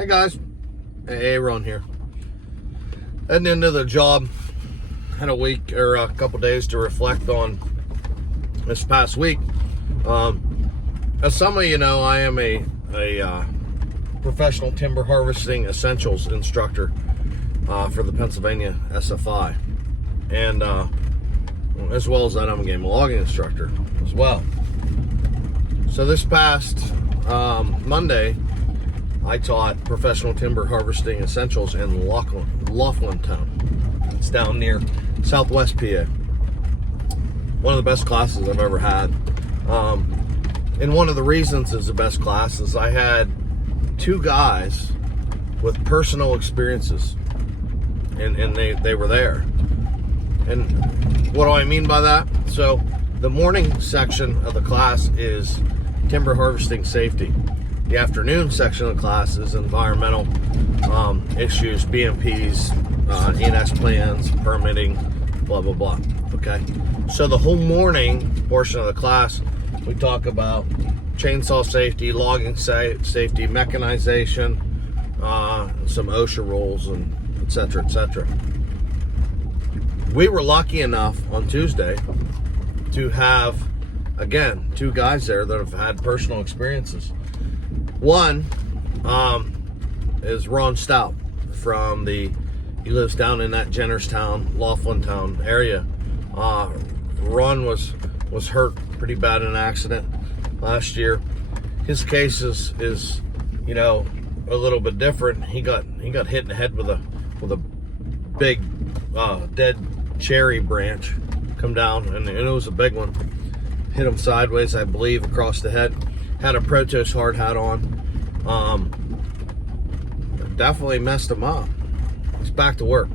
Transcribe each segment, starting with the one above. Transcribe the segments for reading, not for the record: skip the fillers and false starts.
Hey guys, hey, Ron here. Heading into the job, had a week or a couple days to reflect on this past week. As some of you know, I am a professional timber harvesting essentials instructor for the Pennsylvania SFI, and as well as that, I'm a game logging instructor as well. So this past Monday, I taught professional timber harvesting essentials in Laughlin Town. It's down near Southwest PA. One of the best classes I've ever had. And one of the reasons it's the best class is I had two guys with personal experiences, and they were there. And what do I mean by that? So the morning section of the class is timber harvesting safety. The afternoon section of the class is environmental issues, BMPs, ENS plans, permitting, blah, blah, blah. Okay? So the whole morning portion of the class, we talk about chainsaw safety, logging safety, mechanization, some OSHA rules, and et cetera, et cetera. We were lucky enough on Tuesday to have, again, two guys there that have had personal experiences. One is Ron Stout he lives down in that Jennerstown, Laughlin Town area. Ron was hurt pretty bad in an accident last year. His case is a little bit different. He got hit in the head with a big dead cherry branch come down, and it was a big one. Hit him sideways, I believe, across the head. Had a Protos hard hat on. Definitely messed him up. He's back to work.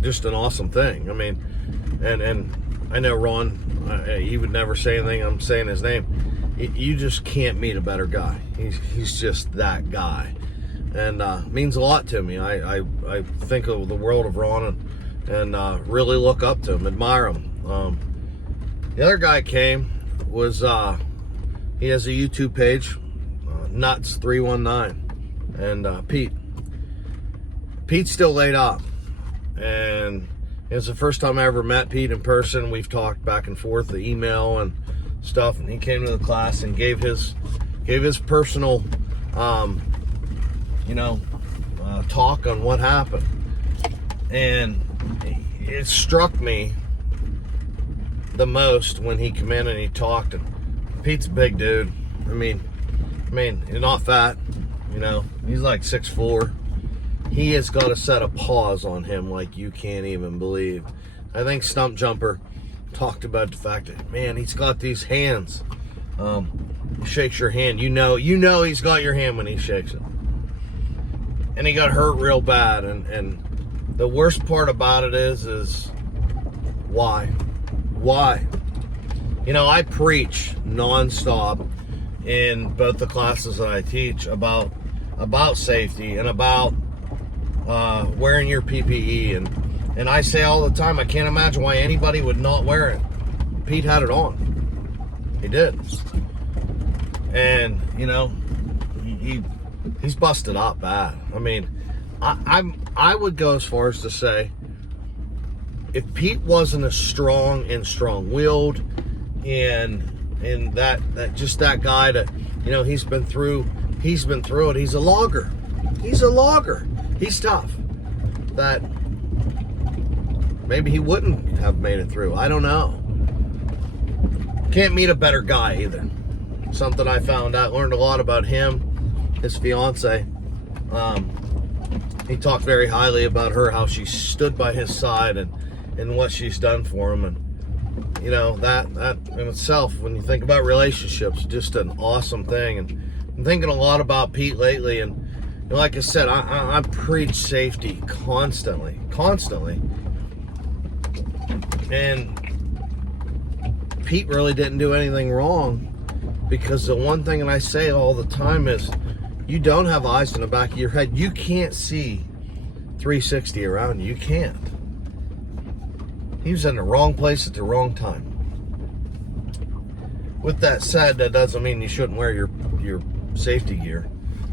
Just an awesome thing. I mean, and I know Ron, he would never say anything. I'm saying his name. You just can't meet a better guy. He's just that guy, and means a lot to me. I think of the world of Ron and really look up to him, admire him. The other guy was he has a YouTube page, Nuts319, and Pete's still laid up, and it's the first time I ever met Pete in person. We've talked back and forth, the email and stuff, and he came to the class and gave his personal talk on what happened, and it struck me the most when he came in and he talked. And Pete's a big dude. I mean, he's not fat. He's like 6'4". He has got a set of paws on him like you can't even believe. I think Stump Jumper talked about the fact that, man, he's got these hands. He shakes your hand. You know he's got your hand when he shakes it. And he got hurt real bad. And the worst part about it is why? Why? I preach nonstop in both the classes that I teach about safety and about wearing your PPE, and I say all the time, I can't imagine why anybody would not wear it. Pete had it on. He did. And he's busted up bad. I mean, I would go as far as to say, if Pete wasn't as strong and strong-willed and that guy that, he's been through it. He's a logger. He's tough. That maybe he wouldn't have made it through. I don't know. Can't meet a better guy either. Something I found out, learned a lot about him, his fiance. He talked very highly about her, how she stood by his side and what she's done for him. And that in itself, when you think about relationships, just an awesome thing. And I'm thinking a lot about Pete lately, and like I said, I preach safety constantly. And Pete really didn't do anything wrong, because the one thing that I say all the time is, you don't have eyes in the back of your head. You can't see 360 around you. You can't. He was in the wrong place at the wrong time. With that said, that doesn't mean you shouldn't wear your safety gear.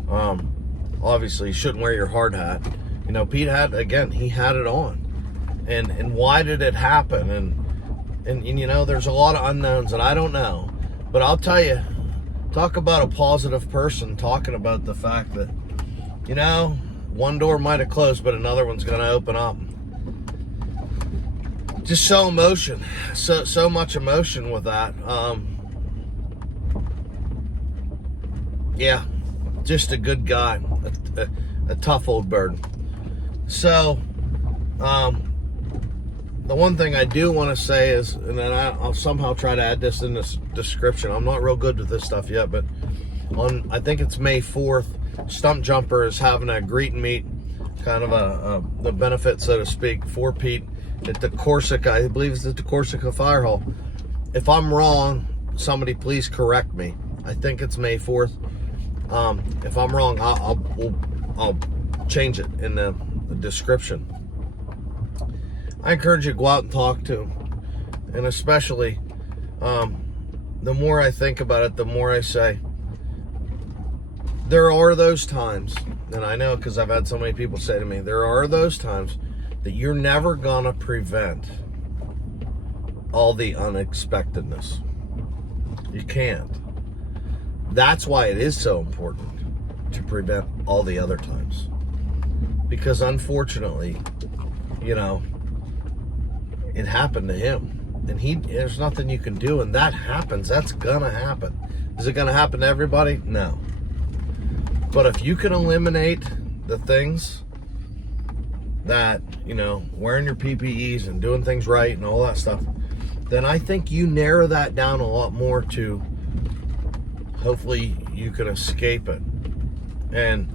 Obviously, you shouldn't wear your hard hat. You know, Pete had, again, he had it on. And why did it happen? And you know, there's a lot of unknowns, and I don't know. But I'll tell you, talk about a positive person talking about the fact that, you know, one door might have closed, but another one's going to open up. Just so emotion, so much emotion with that. Yeah, just a good guy, a tough old bird. So, the one thing I do want to say is, and then I'll somehow try to add this in this description. I'm not real good with this stuff yet, but on, I think it's May 4th, Stump Jumper is having a greet and meet, kind of the benefit, so to speak, for Pete at the Corsica. I believe it's at the Corsica Fire Hall. If I'm wrong, somebody please correct me. I think it's May 4th. If I'm wrong, I'll change it in the description. I encourage you to go out and talk to him. And especially, the more I think about it, the more I say, there are those times, and I know because I've had so many people say to me, there are those times that you're never gonna prevent all the unexpectedness. You can't. That's why it is so important to prevent all the other times. Because unfortunately, you know, it happened to him. And there's nothing you can do, and that happens. That's gonna happen. Is it gonna happen to everybody? No. But if you can eliminate the things that, you know, wearing your PPEs and doing things right and all that stuff, then I think you narrow that down a lot more to hopefully you can escape it. And,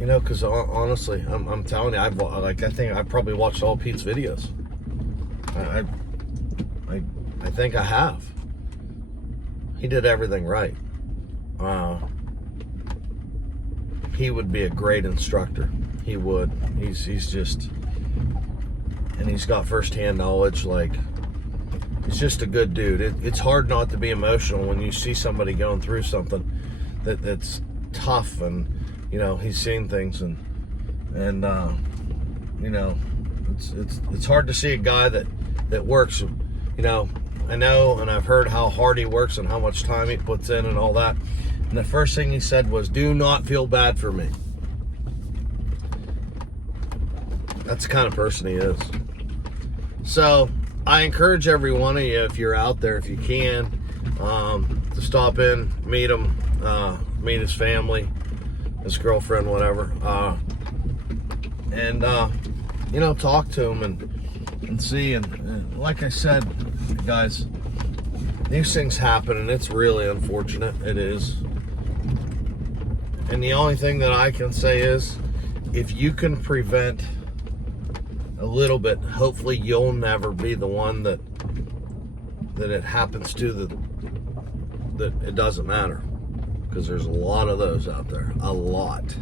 you know, because honestly, I'm telling you, I think I probably watched all Pete's videos. I think I have. He did everything right. He would be a great instructor. He would. He's just, and he's got firsthand knowledge. Like, he's just a good dude. It's hard not to be emotional when you see somebody going through something that's tough, and you know, he's seen things, and you know, it's hard to see a guy that works. You know, I know, and I've heard how hard he works and how much time he puts in and all that. And the first thing he said was, "Do not feel bad for me." That's the kind of person he is. So I encourage every one of you, if you're out there, if you can, to stop in, meet him, meet his family, his girlfriend, whatever, and you know, talk to him and see. And like I said, guys, these things happen, and it's really unfortunate. It is. And the only thing that I can say is, if you can prevent a little bit, hopefully you'll never be the one that it happens to, that it doesn't matter, because there's a lot of those out there, a lot.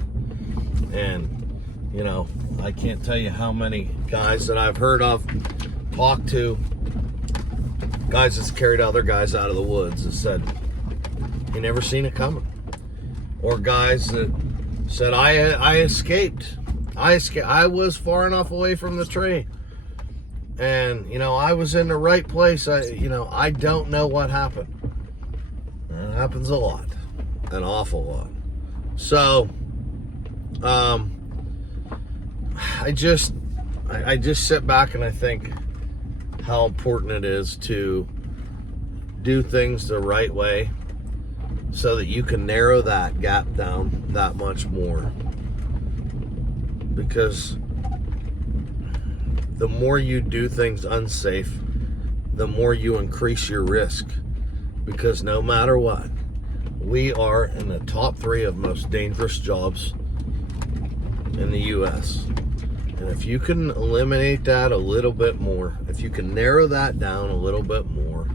And you know, I can't tell you how many guys that I've heard of, talked to, guys that's carried other guys out of the woods, that said he never seen it coming, or guys that said I escaped. I was far enough away from the tree, and you know, I was in the right place. I don't know what happened. It happens a lot, an awful lot. So, I just sit back and I think how important it is to do things the right way, so that you can narrow that gap down that much more. Because the more you do things unsafe, the more you increase your risk. Because no matter what, we are in the top 3 of most dangerous jobs in the U.S. And if you can eliminate that a little bit more, if you can narrow that down a little bit more,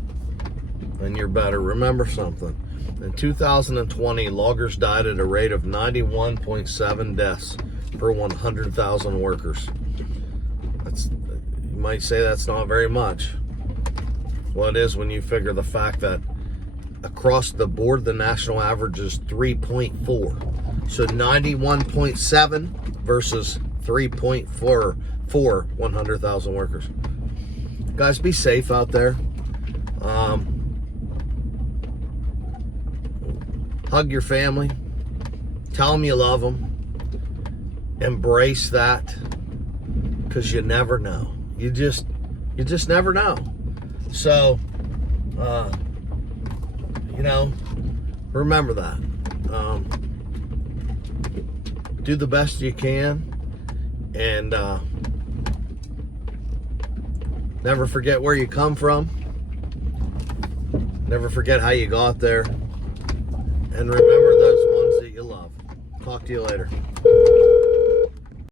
then you're better. Remember something. In 2020, loggers died at a rate of 91.7 deaths per 100,000 workers. You might say that's not very much. Well, it is when you figure the fact that across the board, the national average is 3.4. So 91.7 versus 3.4 for 100,000 workers. Guys, be safe out there. Hug your family. Tell them you love them. Embrace that, because you never know. You just never know. So, remember that. Do the best you can, and never forget where you come from. Never forget how you got there. And remember those ones that you love. Talk to you later.